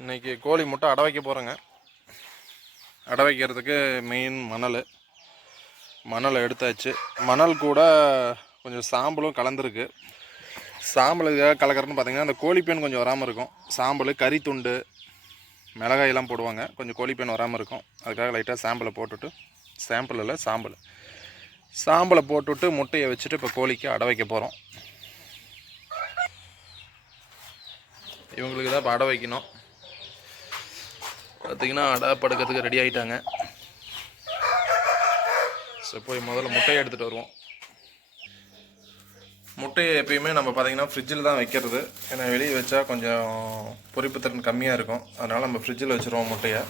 இன்றைக்கி கோழி முட்டை அடை வைக்க போகிறேங்க. அடை வைக்கிறதுக்கு மெயின் மணலை எடுத்தாச்சு. மணல் கூட கொஞ்சம் சாம்பலும் கலந்துருக்கு. சாம்பல் கலக்கிறதுன்னு பார்த்தீங்கன்னா அந்த கோழிப்பேன் கொஞ்சம் வராமல் இருக்கும். சாம்பல், கறி துண்டு, மிளகாயெல்லாம் போடுவாங்க. கொஞ்சம் கோழிப்பேன் வராமல் இருக்கும். அதுக்காக லைட்டாக சாம்பலை போட்டுவிட்டு முட்டையை வச்சுட்டு இப்போ கோழிக்கு அடை வைக்க போகிறோம். இவங்களுக்கு தான் இப்போ அடை வைக்கணும். பார்த்திங்கன்னா அடை படுக்கிறதுக்கு ரெடி ஆகிட்டாங்க. ஸோ போய் முதல்ல முட்டையை எடுத்துகிட்டு வருவோம். முட்டையை எப்பயுமே நம்ம பார்த்திங்கன்னா ஃப்ரிட்ஜில் தான் வைக்கிறது. ஏன்னா வெளியே வச்சா கொஞ்சம் பொரிப்புத்திறன் கம்மியாக இருக்கும். அதனால் நம்ம ஃப்ரிட்ஜில் வச்சுருவோம் முட்டையை.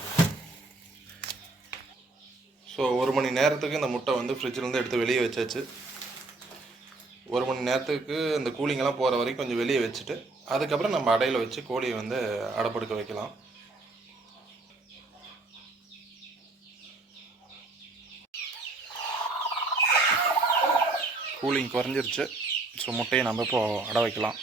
ஸோ 1 மணி நேரத்துக்கு இந்த முட்டை வந்து ஃப்ரிட்ஜிலேருந்து எடுத்து வெளியே வச்சாச்சு. 1 மணி நேரத்துக்கு இந்த கூலிங்கெல்லாம் போகிற வரைக்கும் கொஞ்சம் வெளியே வச்சுட்டு அதுக்கப்புறம் நம்ம அடையில் வச்சு கோழியை வந்து அடைப்படுக்க வைக்கலாம். கூலிங் குறைஞ்சிருச்சு. ஸோ முட்டையை நம்ம இப்போ அடை வைக்கலாம்.